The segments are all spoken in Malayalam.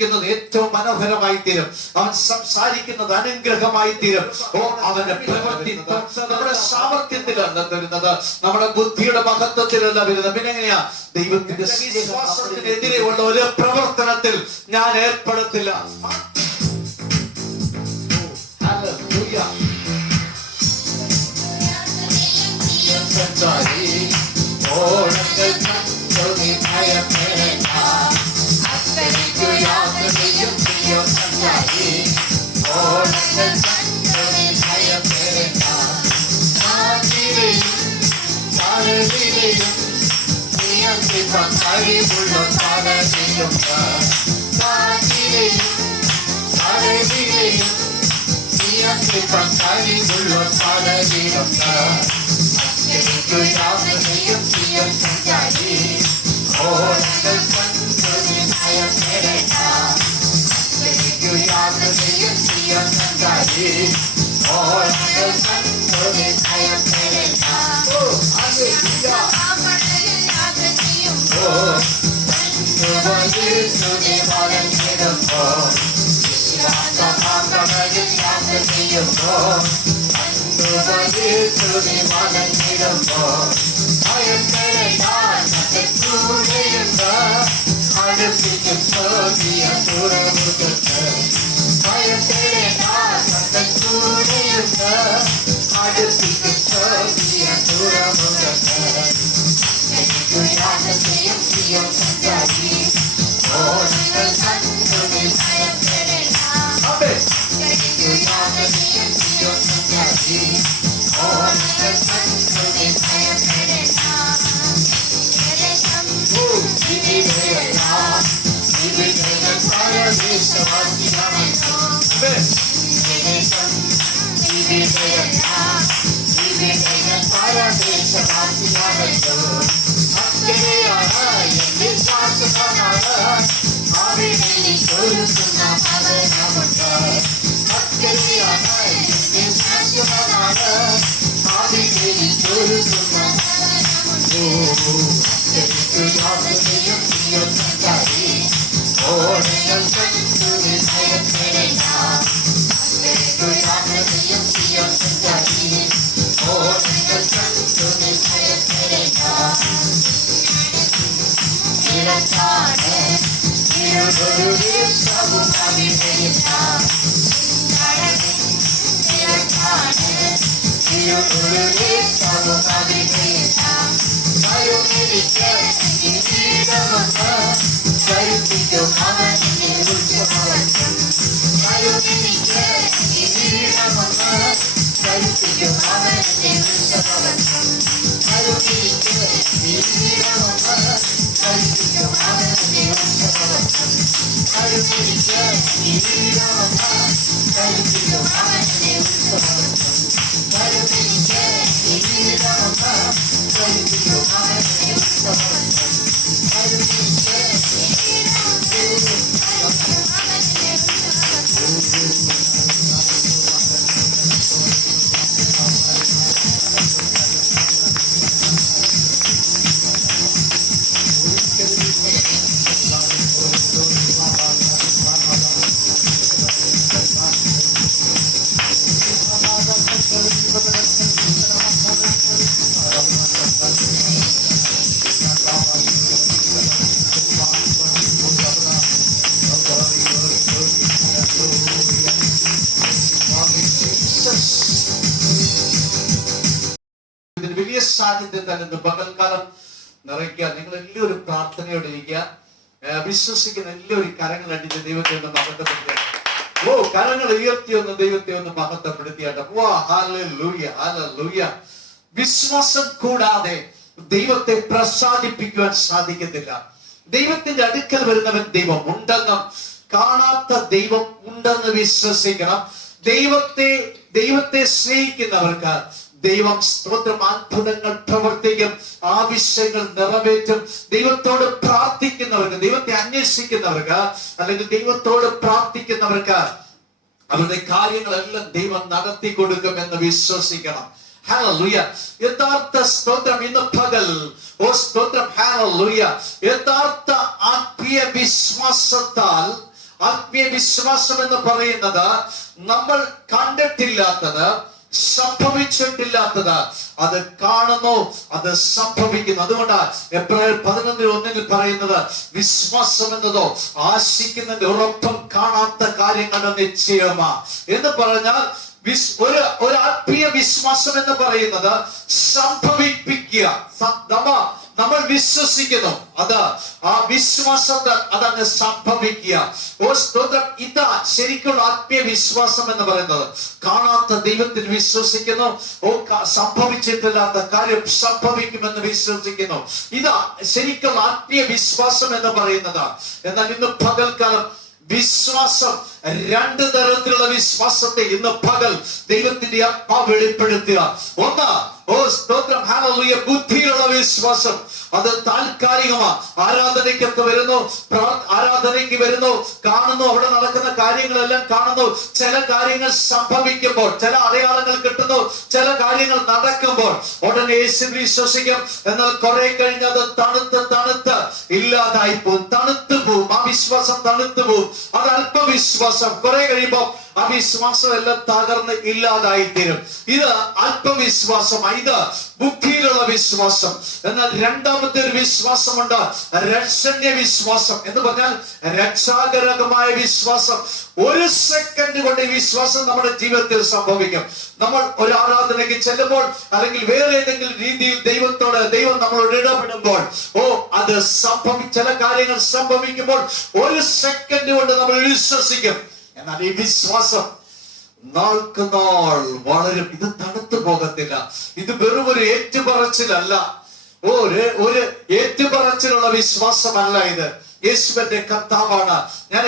ദർശിക്കുന്നത് ഏറ്റവും മനോഹരമായി തീരും. അവൻ സംസാരിക്കുന്നത് അനുഗ്രഹമായി തീരും. അവന്റെ പ്രവൃത്തി നമ്മുടെ സാമർത്ഥ്യത്തിലല്ല വരുന്നത്, നമ്മുടെ ബുദ്ധിയുടെ മഹത്വത്തിലല്ല വരുന്നത്. പിന്നെ എങ്ങനെയാ? ദൈവത്തിന്റെ വിശ്വാസത്തിനെതിരെയുള്ള ഒരു പ്രവർത്തനത്തിൽ ഞാൻ ഏർപ്പെടത്തില്ല. സാന്നിധ്യം തന്നെ പകൽക്കാലം നിറയ്ക്കുക. നിങ്ങൾ എല്ലാവരും പ്രാർത്ഥനയോടെ ഇരിക്കുക. വിശ്വസിക്കുന്ന എല്ലാവരും കരങ്ങൾ അടിച്ച് ദൈവത്തെ ഒന്ന് മഹത്വപ്പെടുത്തുക. കരങ്ങൾ ഉയർത്തി ഒന്ന് ദൈവത്തെ ഒന്ന് മഹത്വപ്പെടുത്തിയാട്ടെ. വിശ്വാസം കൂടാതെ ദൈവത്തെ പ്രസാദിപ്പിക്കുവാൻ സാധിക്കത്തില്ല. ദൈവത്തിന്റെ അടുക്കൽ വരുന്നവൻ ദൈവം ഉണ്ടെന്നും കാണാത്ത ദൈവം ഉണ്ടെന്ന് വിശ്വസിക്കണം. ദൈവത്തെ സ്നേഹിക്കുന്നവർക്ക് ദൈവം സ്തോത്രം അത്ഭുതങ്ങൾ പ്രവർത്തിക്കും, ആവശ്യങ്ങൾ നിറവേറ്റും. ദൈവത്തോട് പ്രാർത്ഥിക്കുന്നവർക്ക്, ദൈവത്തെ അന്വേഷിക്കുന്നവർക്ക്, അല്ലെങ്കിൽ ദൈവത്തോട് പ്രാർത്ഥിക്കുന്നവർക്ക് അവരുടെ കാര്യങ്ങളെല്ലാം ദൈവം നടത്തി കൊടുക്കുമെന്ന് വിശ്വസിക്കണം. ഹല്ലേലൂയ. യഥാർത്ഥ സ്തോത്രം ഇന്ന് പകൽ സ്തോത്രം ഹല്ലേലൂയ. യഥാർത്ഥ ആത്മീയ വിശ്വാസത്താൽ ആത്മീയ വിശ്വാസം എന്ന് പറയുന്നത് നമ്മൾ കണ്ടിട്ടില്ലാത്തത്, സംഭവിച്ചിട്ടില്ലാത്തത്, അത് കാണുന്നു, അത് സംഭവിക്കുന്നു. അതുകൊണ്ടാണ് എബ്രായർ 11:1 പറയുന്നത്, വിശ്വാസം എന്നതോ ആശിക്കുന്നതിന്റെ ഉറപ്പും കാണാത്ത കാര്യങ്ങളുടെ നിശ്ചയമാ എന്ന് പറഞ്ഞാൽ ഒരു ആത്മീയ വിശ്വാസം എന്ന് പറയുന്നത് സംഭവിപ്പിക്കുക. നമ്മൾ വിശ്വസിക്കുന്നു, അത് ആ വിശ്വാസത്തെ അതങ്ങ് സംഭവിക്കുക. ഇതാ ശരിക്കുള്ള ആത്മീയ വിശ്വാസം എന്ന് പറയുന്നത്. കാണാത്ത ദൈവത്തിൽ വിശ്വസിക്കുന്നു, സംഭവിച്ചിട്ടില്ലാത്ത കാര്യം സംഭവിക്കുമെന്ന് വിശ്വസിക്കുന്നു. ഇതാ ശരിക്കുള്ള ആത്മീയ വിശ്വാസം എന്ന് പറയുന്നത്. എന്നാൽ ഇന്ന് പകൽക്കാലം വിശ്വാസം, രണ്ട് തരത്തിലുള്ള വിശ്വാസത്തെ ഇന്ന് പകൽ ദൈവത്തിന്റെ ആത്മാവ് വെളിപ്പെടുത്തുക. ഒന്ന്, സ്തോത്രം, ഹല്ലേലൂയ, ബുദ്ധിയിലുള്ള വിശ്വാസം. അത് താൽക്കാലികമാണ്. ആരാധനയ്ക്കൊക്കെ വരുന്നു, ആരാധനയ്ക്ക് വരുന്നു, കാണുന്നു, അവിടെ നടക്കുന്ന കാര്യങ്ങളെല്ലാം കാണുന്നു. ചില കാര്യങ്ങൾ സംഭവിക്കുമ്പോൾ, ചില അടയാളങ്ങൾ കിട്ടുന്നു, ചില കാര്യങ്ങൾ നടക്കുമ്പോൾ ഉടനെ യേശു വിശ്വസിക്കും. എന്നാൽ കുറെ കഴിഞ്ഞത് തണുത്ത് ഇല്ലാതായി പോകും, തണുത്തു പോകും. ആ വിശ്വാസം തണുത്തു പോകും. അത് അല്പവിശ്വാസം. കുറെ കഴിയുമ്പോൾ ആ വിശ്വാസം എല്ലാം തകർന്ന് ഇല്ലാതായി തീരും. ഇത് അല്പവിശ്വാസം, ഇത് ബുദ്ധിയിലുള്ള വിശ്വാസം. എന്നാൽ രണ്ടാമത്തെ ഒരു വിശ്വാസമുണ്ട്, രക്ഷണ്യ വിശ്വാസം എന്ന് പറഞ്ഞാൽ രക്ഷാകരമായ വിശ്വാസം. ഒരു സെക്കൻഡ് കൊണ്ട് ഈ വിശ്വാസം നമ്മുടെ ജീവിതത്തിൽ സംഭവിക്കും. നമ്മൾ ഒരു ആരാധനയ്ക്ക് ചെല്ലുമ്പോൾ, അല്ലെങ്കിൽ വേറെ ഏതെങ്കിലും രീതിയിൽ ദൈവം നമ്മളോട് ഇടപെടുമ്പോൾ, അത് ചില കാര്യങ്ങൾ സംഭവിക്കുമ്പോൾ ഒരു സെക്കൻഡ് കൊണ്ട് നമ്മൾ വിശ്വസിക്കും. എന്നാൽ ഈ വിശ്വാസം നാൾക്ക് നാൾ വളരും. ഇത് തണുത്തു പോകത്തില്ല. ഇത് വെറും ഒരു ഏറ്റുപറച്ചിലല്ല, ഒരു ഏറ്റുപറച്ചിലുള്ള വിശ്വാസമല്ല. ഇത് യേശുവിന്റെ കർത്താവാണ്. ഞാൻ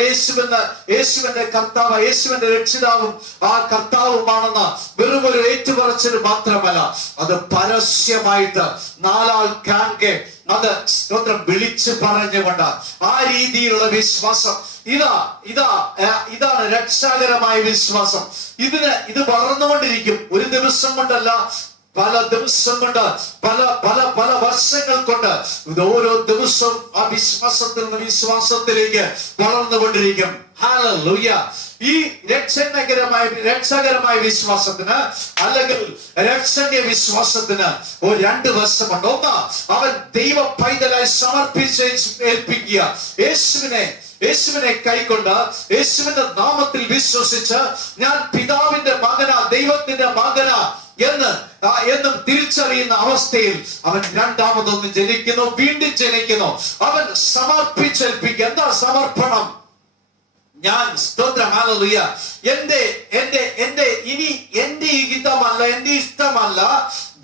യേശുവിന്റെ കർത്താവ്, യേശുവിന്റെ രക്ഷിതാവും ആ കർത്താവുമാണെന്ന് വെറും ഒരു ഏറ്റുപറച്ചിൽ മാത്രമല്ല, അത് പരസ്യമായിട്ട് നാലാൾ കാൺകെ അത് സ്തോത്രം വിളിച്ചു പറഞ്ഞുകൊണ്ട് ആ രീതിയിലുള്ള വിശ്വാസം. ഇതാണ് രക്ഷാകരമായ വിശ്വാസം. ഇത് വളർന്നുകൊണ്ടിരിക്കും. ഒരു ദിവസം കൊണ്ടല്ല, പല ദിവസം കൊണ്ട്, പല വർഷങ്ങൾ കൊണ്ട് ഇത് ഓരോ ദിവസവും ആ വിശ്വാസത്തിൽ നിന്ന് വിശ്വാസത്തിലേക്ക് വളർന്നുകൊണ്ടിരിക്കും. ഹല്ലേലൂയ. ഈ രക്ഷകരമായ വിശ്വാസത്തിന് അല്ലെങ്കിൽ രക്ഷണ്യ വിശ്വാസത്തിന് രണ്ട് വശമുണ്ട്. ഒന്ന്, അവൻ ദൈവ പൈതലായി സമർപ്പിച്ച് ഏൽപ്പിക്കുക. യേശുവിനെ കൈക്കൊണ്ട് യേശുവിന്റെ നാമത്തിൽ വിശ്വസിച്ച് ഞാൻ പിതാവിന്റെ മകനാ, ദൈവത്തിന്റെ മകനാ എന്നും തിരിച്ചറിയുന്ന അവസ്ഥയിൽ അവൻ രണ്ടാമതൊന്ന് ജനിക്കുന്നു, വീണ്ടും ജനിക്കുന്നു. അവൻ സമർപ്പിച്ചേൽപ്പിക്കുക. എന്താ സമർപ്പണം? ഞാൻ സ്തോത്രം, ഹല്ലേലൂയ, എന്റെ ഇഷ്ടമല്ല,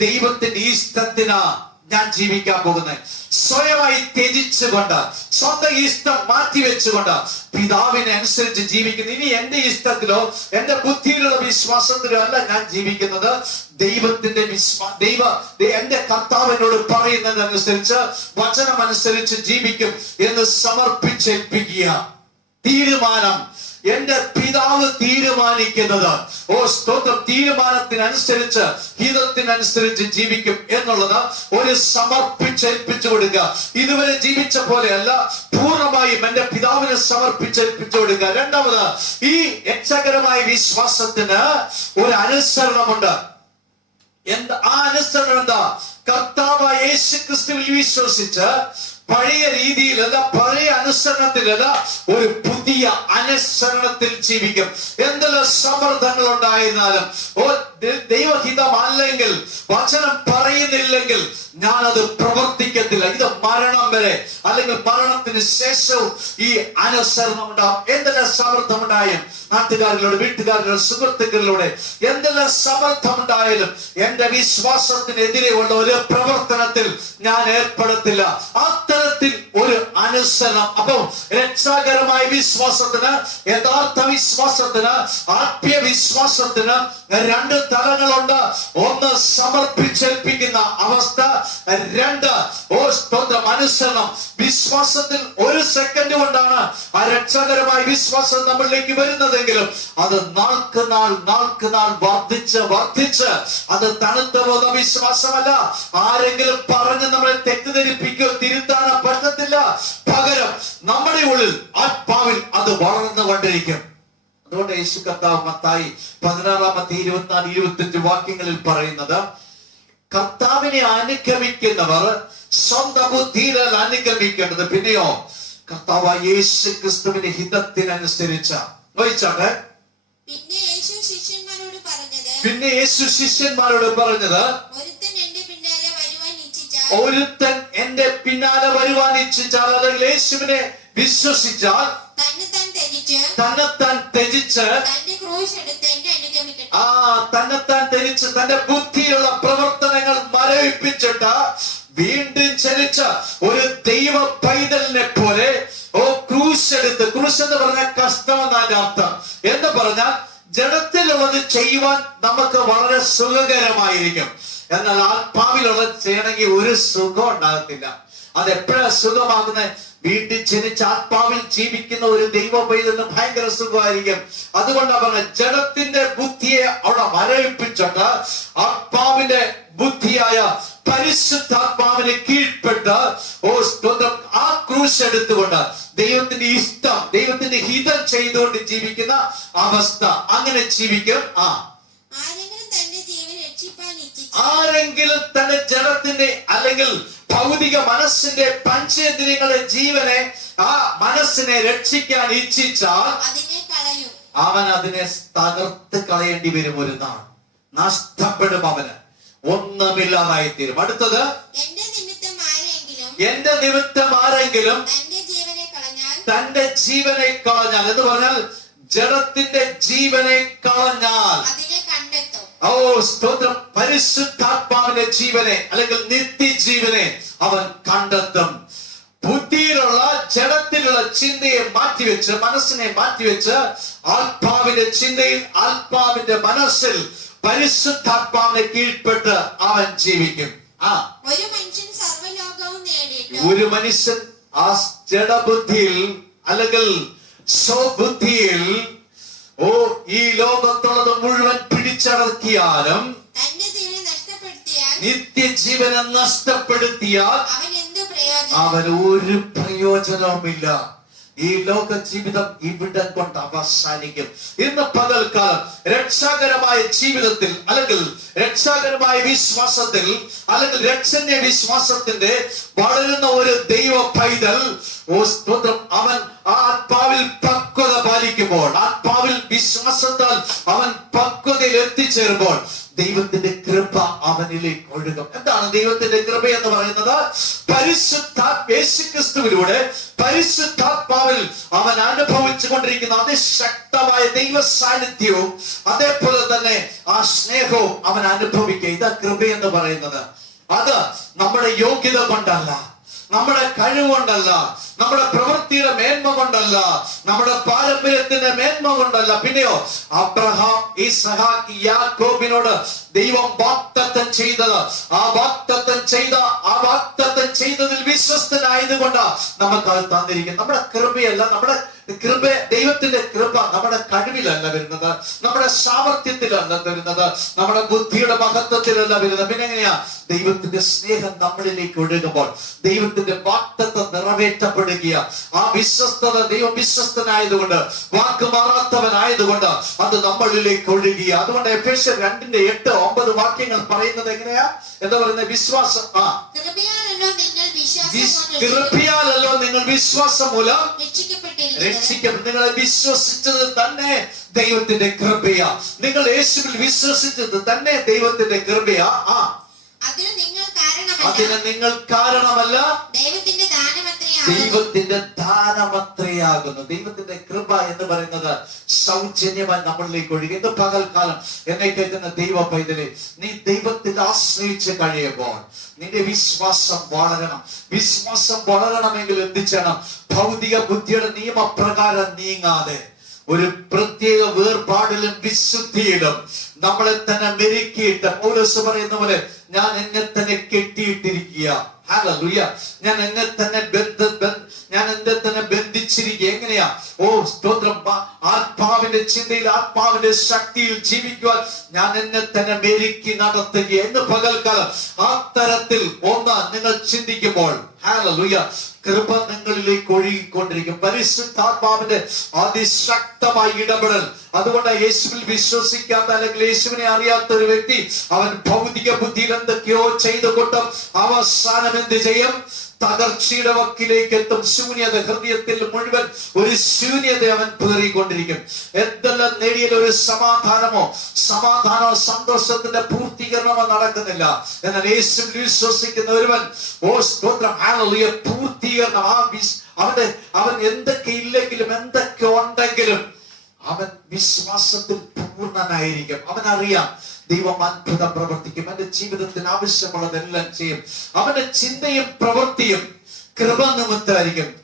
ദൈവത്തിന്റെ ഇഷ്ടത്തിനാ ഞാൻ ജീവിക്കാൻ പോകുന്നത്. സ്വയമായി ത്യജിച്ചുകൊണ്ട്, സ്വന്തം ഇഷ്ടം മാറ്റിവെച്ചുകൊണ്ട് പിതാവിനെ അനുസരിച്ച് ജീവിക്കുന്നു. ഇനി എന്റെ ഇഷ്ടത്തിലോ എന്റെ ബുദ്ധിയിലുള്ള വിശ്വാസത്തിലോ അല്ല ഞാൻ ജീവിക്കുന്നത്. ദൈവത്തിന്റെ എന്റെ കർത്താവിനോട് പറയുന്നതനുസരിച്ച്, വചനമനുസരിച്ച് ജീവിക്കും എന്ന് സമർപ്പിച്ചേൽപ്പിക്കുക. തീരുമാനം എന്റെ പിതാവ് തീരുമാനിക്കുന്നത്, സ്തോത്രം, തീരുമാനത്തിനനുസരിച്ച്, ഹിതത്തിനനുസരിച്ച് ജീവിക്കും എന്നുള്ളത് ഒരു സമർപ്പിച്ചേൽപ്പിച്ചു കൊടുക്കുക. ഇതുവരെ ജീവിച്ച പോലെയല്ല, പൂർണ്ണമായും എന്റെ പിതാവിനെ സമർപ്പിച്ചേൽപ്പിച്ചു കൊടുക്കുക. രണ്ടാമത്, ഈ രക്ഷകരമായ വിശ്വാസത്തിന് ഒരു അനുസരണമുണ്ട്. ആ അനുസരണം എന്താ? കർത്താവായ യേശു ക്രിസ്തുവിൽ വിശ്വസിച്ച് പഴയ രീതിയിലല്ല, പഴയ അനുസരണത്തിലല്ല, ഒരു പുതിയ അനുസരണത്തിൽ ജീവിക്കും. എന്തെല്ലാം സമ്മർദ്ദങ്ങൾ ഉണ്ടായിരുന്നാലും, ദൈവഹിതം അല്ലെങ്കിൽ, വചനം പറയുന്നില്ലെങ്കിൽ ഞാനത് പ്രവർത്തിക്കത്തില്ല. ഇത് മരണം വരെ, അല്ലെങ്കിൽ മരണത്തിന് ശേഷവും ഈ അനുസരണം ഉണ്ടാവും. എന്തെല്ലാം സമ്മർദ്ദം ഉണ്ടായാലും, നാട്ടുകാരിലൂടെ, വീട്ടുകാരിലൂടെ, സുഹൃത്തുക്കളിലൂടെ എന്തെല്ലാം സമ്മർദ്ദം ഉണ്ടായാലും എന്റെ വിശ്വാസത്തിനെതിരെയുള്ള ഒരു പ്രവർത്തനത്തിൽ ഞാൻ ഏർപ്പെടത്തില്ല. അത്തരത്തിൽ ഒരു അനുസരണം. അപ്പം രക്ഷാകരമായ വിശ്വാസത്തിന്, യഥാർത്ഥ വിശ്വാസത്തിന്, ആത്മീയ വിശ്വാസത്തിന് രണ്ട് തലങ്ങളുണ്ട്. ഒന്ന്, സമർപ്പിച്ചേൽപ്പിക്കുന്ന അവസ്ഥ. രണ്ട്, സ്തോത്രം, അനുസരണം. വിശ്വാസത്തിൽ ഒരു സെക്കൻഡ് കൊണ്ടാണ് ആ രക്ഷാകരമായ വിശ്വാസം നമ്മളിലേക്ക് വരുന്നതെങ്കിലും അത് നാൾക്ക് നാൾ വർദ്ധിച്ച് അത് തണുത്ത ബോധ വിശ്വാസമല്ല. ആരെങ്കിലും പറഞ്ഞ് നമ്മളെ തെറ്റിദ്ധരിപ്പിക്കുകയോ തിരുത്താനോ പറ്റത്തില്ല. പകരം നമ്മുടെ ഉള്ളിൽ ആത്മാവിൽ അത് വളർന്നുകൊണ്ടിരിക്കും. അതുകൊണ്ട് യേശു കർത്താവ് മത്തായി 16-24-25 വാക്യങ്ങളിൽ പറയുന്നത്, കർത്താവിനെ അനുഗമിക്കുന്നവർ സ്വന്തം ബുദ്ധിയിൽ അനുഗമിക്കേണ്ടത്, പിന്നെയോ കർത്താവ് യേശു ക്രിസ്തുവിന്റെ ഹിതത്തിനനുസരിച്ച. വായിച്ചാട്ടെ. പിന്നെ യേശു ശിഷ്യന്മാരോട് പറഞ്ഞത്, ഒരുത്തൻ എന്റെ പിന്നാലെ വരുവാൻ ഇച്ഛിച്ചാൽ, അല്ലെങ്കിൽ യേശുവിനെ വിശ്വസിച്ചാൽ തന്നെത്താൻ ത്യജിച്ച് തന്നെത്താൻ ത്യജിച്ച് തന്റെ ബുദ്ധിയുള്ള പ്രവർത്തനങ്ങൾ മരവിപ്പിച്ചിട്ട് വീണ്ടും ചലിച്ച ഒരു ദൈവ പൈതലിനെ പോലെ ക്രൂശ് എടുത്ത്, ക്രൂശ് എന്ന് പറഞ്ഞാൽ കഷ്ടമെന്നാണ് അർത്ഥം. എന്ന് പറഞ്ഞാൽ ജഡത്തിലുള്ളത് ചെയ്യുവാൻ നമുക്ക് വളരെ സുഖകരമായിരിക്കും, എന്നാൽ ആത്മാവിലുള്ളത് ചെയ്യണമെങ്കിൽ ഒരു സുഖം ഉണ്ടാകത്തില്ല. അതെപ്പോഴാ സുഖമാകുന്നത്? വീട്ടിൽ ജനിച്ച് ആത്മാവിൽ ജീവിക്കുന്ന ഒരു ദൈവ പൈതലിന് ഭയങ്കര സുഖമായിരിക്കും. അതുകൊണ്ടാണ് പറഞ്ഞത്, ജഡത്തിന്റെ ബുദ്ധിയെ അവിടെ മരവിപ്പിച്ചിട്ട് ആത്മാവിന്റെ ബുദ്ധിയായ പരിശുദ്ധാത്മാവിനെ കീഴ്പ്പെട്ട് ആ ക്രൂശ് എടുത്തുകൊണ്ട് ദൈവത്തിന്റെ ഇഷ്ടം, ദൈവത്തിന്റെ ഹിതം ചെയ്തുകൊണ്ട് ജീവിക്കുന്ന അവസ്ഥ, അങ്ങനെ ജീവിക്കും. ആരെങ്കിലും തന്റെ ജഡത്തിന്റെ അല്ലെങ്കിൽ ഭൗതിക മനസ്സിന്റെ പഞ്ചേന്ദ്രിയങ്ങളുടെ ജീവനെ, ആ മനസ്സിനെ രക്ഷിക്കാൻ ഇച്ഛിച്ചാൽ അവൻ അതിനെ തകർത്ത് കളയേണ്ടി വരും. ഒരു നാൾ നഷ്ടപ്പെടും, അവന് ഒന്നുമില്ലാതായി തീരും. അടുത്തത്, എന്റെ നിമിത്തം ആരെങ്കിലും തന്റെ ജീവനെ കളഞ്ഞാൽ, എന്ന് പറഞ്ഞാൽ ജഡത്തിന്റെ ജീവനെ കളഞ്ഞാൽ, സ്തോത്രം, പരിശുദ്ധാത്മാവിന്റെ ജീവനെ അല്ലെങ്കിൽ നിത്യജീവനെ അവൻ കണ്ടെത്തും. ബുദ്ധിയിലുള്ള ജഡത്തിലുള്ള ചിന്തയെ മാറ്റിവെച്ച്, മനസ്സിനെ മാറ്റിവെച്ച് ആത്മാവിന്റെ ചിന്തയിൽ, ആത്മാവിന്റെ മനസ്സിൽ പരിശുദ്ധാത്മാവിനെ കീഴ്പ്പെട്ട് അവൻ ജീവിക്കും. ഒരു മനുഷ്യൻ ആ ജഡബുദ്ധിയിൽ അല്ലെങ്കിൽ സ്വബുദ്ധിയിൽ ഈ ലോകത്തുള്ളത് മുഴുവൻ പിടിച്ചടക്കിയാലും നിത്യജീവനെ നഷ്ടപ്പെടുത്തിയാൽ അവന് ഒരു പ്രയോജനവുമില്ല. ഈ ലോക ജീവിതം ഇവിടെ കൊണ്ട് അവസാനിക്കും. ഇന്ന് പകൽക്കാലം രക്ഷാകരമായ ജീവിതത്തിൽ അല്ലെങ്കിൽ രക്ഷാകരമായ വിശ്വാസത്തിൽ അല്ലെങ്കിൽ രക്ഷന്റെ വിശ്വാസത്തിന്റെ വളരുന്ന ഒരു ദൈവ പൈതൽ, അവൻ ആത്മാവിൽ പക്വത പാലിക്കുമ്പോൾ, ആത്മാവിൽ വിശ്വാസത്താൽ അവൻ പക്വതയിൽ എത്തിച്ചേരുമ്പോൾ ദൈവത്തിന്റെ കൃപ അവനിലേക്ക് ഒഴുകും. എന്താണ് ദൈവത്തിന്റെ കൃപ എന്ന് പറയുന്നത്? യേശുക്രിസ്തുവിലൂടെ പരിശുദ്ധാത്മാവിൽ അവൻ അനുഭവിച്ചു കൊണ്ടിരിക്കുന്ന അതിശക്തമായ ദൈവ സാന്നിധ്യവും അതേപോലെ തന്നെ ആ സ്നേഹവും അവൻ അനുഭവിക്കുക. ഇതാ കൃപ എന്ന് പറയുന്നത്. അത് നമ്മുടെ യോഗ്യത കൊണ്ടല്ല, നമ്മുടെ കഴിവുകൊണ്ടല്ല, നമ്മുടെ പ്രവൃത്തിയുടെ മേന്മ കൊണ്ടല്ല, നമ്മുടെ പാരമ്പര്യത്തിന്റെ മേന്മ കൊണ്ടല്ല, പിന്നെയോ അബ്രഹാം, ഇസ്ഹാക്ക്, യാക്കോബിനോട് ദൈവം വാഗ്ദത്തം ചെയ്തത്, ആ വാഗ്ദത്തം ചെയ്തതിൽ വിശ്വസ്തനായതുകൊണ്ട് നമുക്ക് അത് തന്നിരിക്കും. നമ്മുടെ കൃപയല്ല, നമ്മുടെ കൃപ, ദൈവത്തിന്റെ കൃപ നമ്മുടെ കഴിവിലല്ല വരുന്നത്, നമ്മുടെ സാമർത്ഥ്യത്തിലല്ല വരുന്നത്, നമ്മുടെ ബുദ്ധിയുടെ മഹത്വത്തിലല്ല വരുന്നത്. പിന്നെ എങ്ങനെയാ? ദൈവത്തിന്റെ സ്നേഹം നമ്മളിലേക്ക് ഒഴുകുമ്പോൾ ദൈവത്തിന്റെ വാഗ്ദത്തം നിറവേറ്റപ്പെടുക. ആ വിശ്വസ്തത, ദൈവം വിശ്വസ്തനായതുകൊണ്ട്, വാക്ക് മാറാത്തവനായതുകൊണ്ട് അത് നമ്മളിലേക്ക് ഒഴുകിയ. അതുകൊണ്ട് എഫേസ്യർ 2:8-9 വാക്യങ്ങൾ പറയുന്നത് എങ്ങനെയാ? എന്താ പറയുന്നത്? വിശ്വാസം, കൃപയാലല്ലോ നിങ്ങൾ വിശ്വാസം മൂലം രക്ഷിക്കപ്പെട്ടു. നിങ്ങളെ വിശ്വസിച്ചത് തന്നെ ദൈവത്തിന്റെ കൃപയാ. നിങ്ങൾ യേശുവിൽ വിശ്വസിച്ചത് തന്നെ ദൈവത്തിന്റെ കൃപയാ. അതിന് നിങ്ങൾ കാരണമല്ല, ദൈവത്തിന്റെ ദാനമത്രയാകുന്നു. ദൈവത്തിന്റെ കൃപ എന്ന് പറയുന്നത് സൗജന്യമായി നമ്മളിലേക്ക് ഒഴുകി. ഇന്ന് പകൽക്കാലം എന്നെ കേൾക്കുന്ന ദൈവ പൈതലെ, നീ ദൈവത്തിൽ ആശ്രയിച്ച് കഴിയുമ്പോൾ നിന്റെ വിശ്വാസം വളരണം. വിശ്വാസം വളരണമെങ്കിൽ എന്ത് ചെയ്യണം? ഭൗതിക ബുദ്ധിയുടെ നിയമപ്രകാരം നീങ്ങാതെ ഒരു പ്രത്യേക വേർപാടിലും വിശുദ്ധിയിലും നമ്മളെ തന്നെ മെരുക്കിയിട്ട്, പൗലോസ് പറയുന്ന പോലെ, ഞാൻ എന്നെ തന്നെ കെട്ടിയിട്ടിരിക്കുക. ഹല്ലേലൂയ. ഞാൻ എന്നെ തന്നെ ബന്ധിച്ചിരിക്കുക. എങ്ങനെയാ? സ്തോത്രം. ആത്മാവിന്റെ ചിന്തയിൽ, ആത്മാവിന്റെ ശക്തിയിൽ ജീവിക്കുവാൻ ഞാൻ എന്നെ തന്നെ മെരുക്കി നടത്തുക എന്ന് പകൽക്കാലം ആ തരത്തിൽ ഒന്ന് നിങ്ങൾ ചിന്തിക്കുമ്പോൾ, ഹല്ലേലൂയ, കൃപ നിങ്ങളിലേക്ക് ഒഴുകിക്കൊണ്ടിരിക്കും. പരിശുദ്ധാത്മാവിന്റെ അതിശക്തമായ ഇടപെടൽ. അതുകൊണ്ട് യേശുവിൽ വിശ്വസിക്കാത്ത അല്ലെങ്കിൽ യേശുവിനെ അറിയാത്ത ഒരു വ്യക്തി അവൻ ഭൗതിക ബുദ്ധിയിൽ എന്തൊക്കെയോ ചെയ്തുകൊണ്ടും അവസാനം എന്ത് ചെയ്യും? തകർച്ചയുടെ വക്കിലേക്ക് എത്തും. ശൂന്യത, ഹൃദയത്തിൽ മുഴുവൻ ഒരു ശൂന്യത അവൻ പേറിക്കൊണ്ടിരിക്കും. എന്തെല്ലാം നേടിയ ഒരു സമാധാനമോ സന്തോഷത്തിന്റെ പൂർത്തീകരണമോ നടക്കുന്നില്ല. എന്നാൽ യേശുവിൽ വിശ്വസിക്കുന്ന ഒരുവൻ സ്തോത്രം, ഹല്ലേലൂയ, പൂർത്തീകരണം. അവൻ എന്തൊക്കെ ഇല്ലെങ്കിലും എന്തൊക്കെ ഉണ്ടെങ്കിലും അവൻ വിശ്വാസത്തിൽ പൂർണ്ണനായിരിക്കും. അവനറിയാം ദൈവം അത്ഭുതം പ്രവർത്തിക്കും. അവന്റെ ജീവിതത്തിന് ആവശ്യമുള്ളതെല്ലാം ചെയ്യും. അവന്റെ ചിന്തയും പ്രവൃത്തിയും കൃപ നിമിത്തമായിരിക്കും.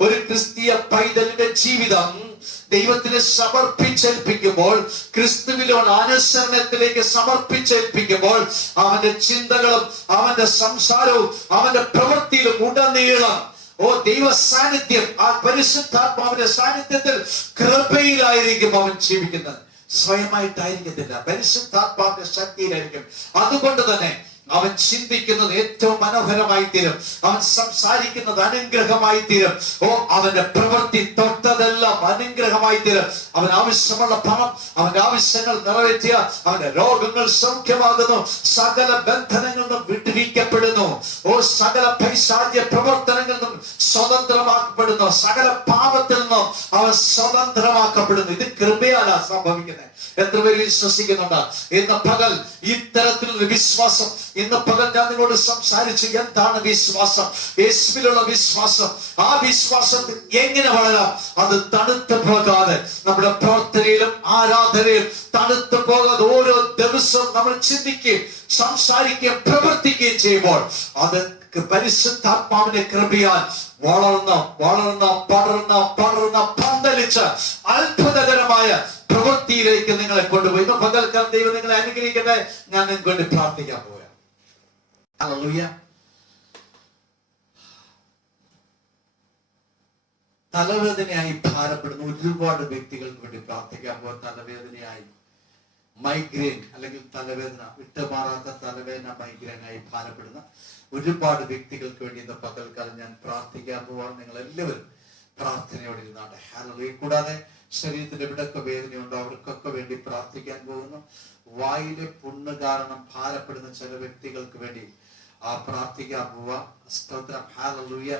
ഒരു ക്രിസ്തീയ പൈതലിന്റെ ജീവിതം ദൈവത്തിന് സമർപ്പിച്ചേൽപ്പിക്കുമ്പോൾ, ക്രിസ്തുവിലുള്ള അനുസരണത്തിലേക്ക് സമർപ്പിച്ചേൽപ്പിക്കുമ്പോൾ, അവന്റെ ചിന്തകളും അവന്റെ സംസാരവും അവന്റെ പ്രവൃത്തിയിലും ഉടനീളം ദൈവ സാന്നിധ്യം, ആ പരിശുദ്ധാത്മാവിന്റെ സാന്നിധ്യത്തിൽ കൃപയിലായിരിക്കും അവൻ ജീവിക്കുന്നത്. സ്വയമായിട്ടായിരിക്കത്തില്ല, പരിശുദ്ധാത്മാവിന്റെ ശക്തിയിലായിരിക്കും. അതുകൊണ്ട് തന്നെ അവൻ ചിന്തിക്കുന്നത് ഏറ്റവും മനോഹരമായി തീരും. അവൻ സംസാരിക്കുന്നത് അനുഗ്രഹമായി തീരും. അവന്റെ പ്രവൃത്തി തൊട്ടതെല്ലാം അനുഗ്രഹമായി തീരും. അവൻ ആവശ്യമുള്ള പണം, അവന്റെ ആവശ്യങ്ങൾ നിറവേറ്റിയ, അവന്റെ രോഗങ്ങൾ സൗഖ്യമാകുന്നു. സകല ബന്ധനങ്ങളിൽ നിന്നും വിടുവിക്കപ്പെടുന്നു. സകല പൈശാചിക പ്രവർത്തനങ്ങളിൽ നിന്നും സ്വതന്ത്രമാക്കപ്പെടുന്നു. സകല പാപത്തിൽ നിന്നും അവൻ സ്വതന്ത്രമാക്കപ്പെടുന്നു. ഇത് കൃപയാലാ സംഭവിക്കുന്നത്. എത്ര പേര് വിശ്വസിക്കുന്നുണ്ട്? ഇന്ന് പകൽ ഇത്തരത്തിലുള്ള വിശ്വാസം, ഇന്ന് പകൽ ഞാൻ നിങ്ങളോട് സംസാരിച്ചു. എന്താണ് വിശ്വാസം? യേശുവിലുള്ള വിശ്വാസം. ആ വിശ്വാസത്തിൽ എങ്ങനെ വളരാം? അത് തണുത്തു പോകാതെ, നമ്മുടെ പ്രാർത്ഥനയിലും ആരാധനയിലും തണുത്തു പോകാതെ ഓരോ ദിവസവും നമ്മൾ ചിന്തിക്കുകയും സംസാരിക്കുകയും പ്രവർത്തിക്കുകയും ചെയ്യുമ്പോൾ അത് പരിശുദ്ധാത്മാവിന്റെ കൃപയാൽ വളർന്ന് പന്തലിച്ച് അത്ഭുതകരമായ പ്രവൃത്തിയിലേക്ക് നിങ്ങളെ കൊണ്ടുപോയി. ഇന്ന് പകൽക്കാലം ദൈവം നിങ്ങളെ അനുഗ്രഹിക്കട്ടെ. ഞാൻ നിങ്ങൾക്ക് വേണ്ടി പ്രാർത്ഥിക്കാൻ പോവുകയാണ്. ഹല്ലേലൂയ. തലവേദനയായി ഭാരപ്പെടുന്ന ഒരുപാട് വ്യക്തികൾക്ക് വേണ്ടി പ്രാർത്ഥിക്കാൻ പോകാൻ. തലവേദനയായി, മൈഗ്രെയിൻ അല്ലെങ്കിൽ തലവേദന, വിട്ടുമാറാത്ത തലവേദന, മൈഗ്രെയിനായി ഭാരപ്പെടുന്ന ഒരുപാട് വ്യക്തികൾക്ക് വേണ്ടി ഇന്ന് പകൽക്കാലം ഞാൻ പ്രാർത്ഥിക്കാൻ പോവാൻ. നിങ്ങൾ എല്ലാവരും പ്രാർത്ഥനയോടെ ഇരുന്നാട്ടെ. ഹല്ലേലൂയ. കൂടാതെ ശരീരത്തിൽ എവിടെയൊക്കെ വേദനയുണ്ടോ അവർക്കൊക്കെ വേണ്ടി പ്രാർത്ഥിക്കാൻ പോകുന്നു. വായിലെ പുണ്ണ് കാരണം ഭാരപ്പെടുന്ന ചില വ്യക്തികൾക്ക് വേണ്ടി പ്രാർത്ഥിക്കാൻ പോവാ. സ്തോത്രം, ഹല്ലേലൂയ.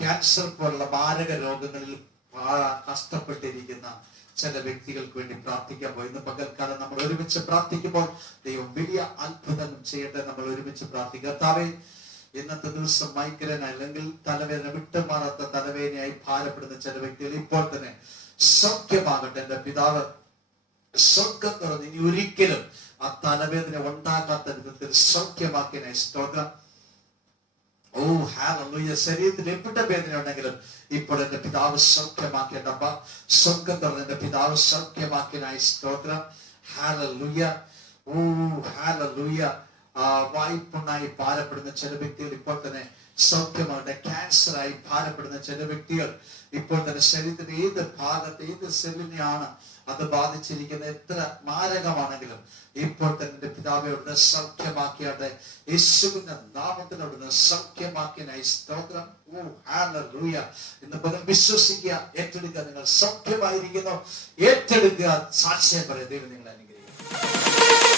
ക്യാൻസർ പോലുള്ള മാരക രോഗങ്ങളിൽ കഷ്ടപ്പെട്ടിരിക്കുന്ന ചില വ്യക്തികൾക്ക് വേണ്ടി പ്രാർത്ഥിക്കാൻ പോയി. ഇന്ന് പകൽക്കാലം നമ്മൾ ഒരുമിച്ച് പ്രാർത്ഥിക്കുമ്പോൾ ദൈവം വലിയ അത്ഭുതം ചെയ്യട്ടെ. നമ്മൾ ഒരുമിച്ച് പ്രാർത്ഥിക്കുക. കർത്താവേ, ഇന്നത്തെ ദിവസം മൈഗ്രൈൻ അല്ലെങ്കിൽ തലവേദന, വിട്ടുമാറാത്ത തലവേദനയായി ഭാരപ്പെടുന്ന ചില വ്യക്തികൾ ഇപ്പോൾ തന്നെ സൗഖ്യമാകട്ടെ. എന്റെ പിതാവ് സ്വർഗ്ഗം തുറന്ന് ഇനി ഒരിക്കലും ആ തലവേദന ഉണ്ടാകാത്ത വിധത്തിൽ സൗഖ്യമാക്കിയ സ്തോത്രം. ഹല്ലേലൂയ. ശരീരത്തിൽ എവിടെ വേദന ഉണ്ടെങ്കിലും ഇപ്പോൾ എന്റെ പിതാവ് സൗഖ്യമാക്കേണ്ടപ്പ. സ്വർഗ്ഗം തുറന്ന് എന്റെ പിതാവ് സൗഖ്യമാക്കിയനായി സ്തോത്രം. ഹല്ലേലൂയ. ഹല്ലേലൂയ. വായ്പുണ്ണായി ഭാരപ്പെടുന്ന ചില വ്യക്തികൾ ഇപ്പോൾ തന്നെ സൗഖ്യമാകട്ടെ. ക്യാൻസറായി ഭാരപ്പെടുന്ന ചില വ്യക്തികൾ ഇപ്പോൾ തന്നെ ശരീരത്തിന്റെ ഏത് ഭാഗത്ത്, ഏത് സെല്ലിനെയാണ് അത് ബാധിച്ചിരിക്കുന്നത്, എത്ര മാരകമാണെങ്കിലും ഇപ്പോൾ തന്നെ പിതാവെ അവിടുന്ന് സൗഖ്യമാക്കിയാട്ടെ. യേശുവിന്റെ നാമത്തിൽ അവിടുന്ന് സൗഖ്യമാക്കിയനായി സ്തോത്രം. ഹല്ലേലൂയ. ഇന്ന് പകൽ വിശ്വസിക്കുക, ഏറ്റെടുക്കുക. നിങ്ങൾ സൗഖ്യമായിരിക്കുന്നു. ഏറ്റെടുക്കുക. സാക്ഷ്യം പറയാം. ദൈവം നിങ്ങളെ അനുഗ്രഹിക്കും.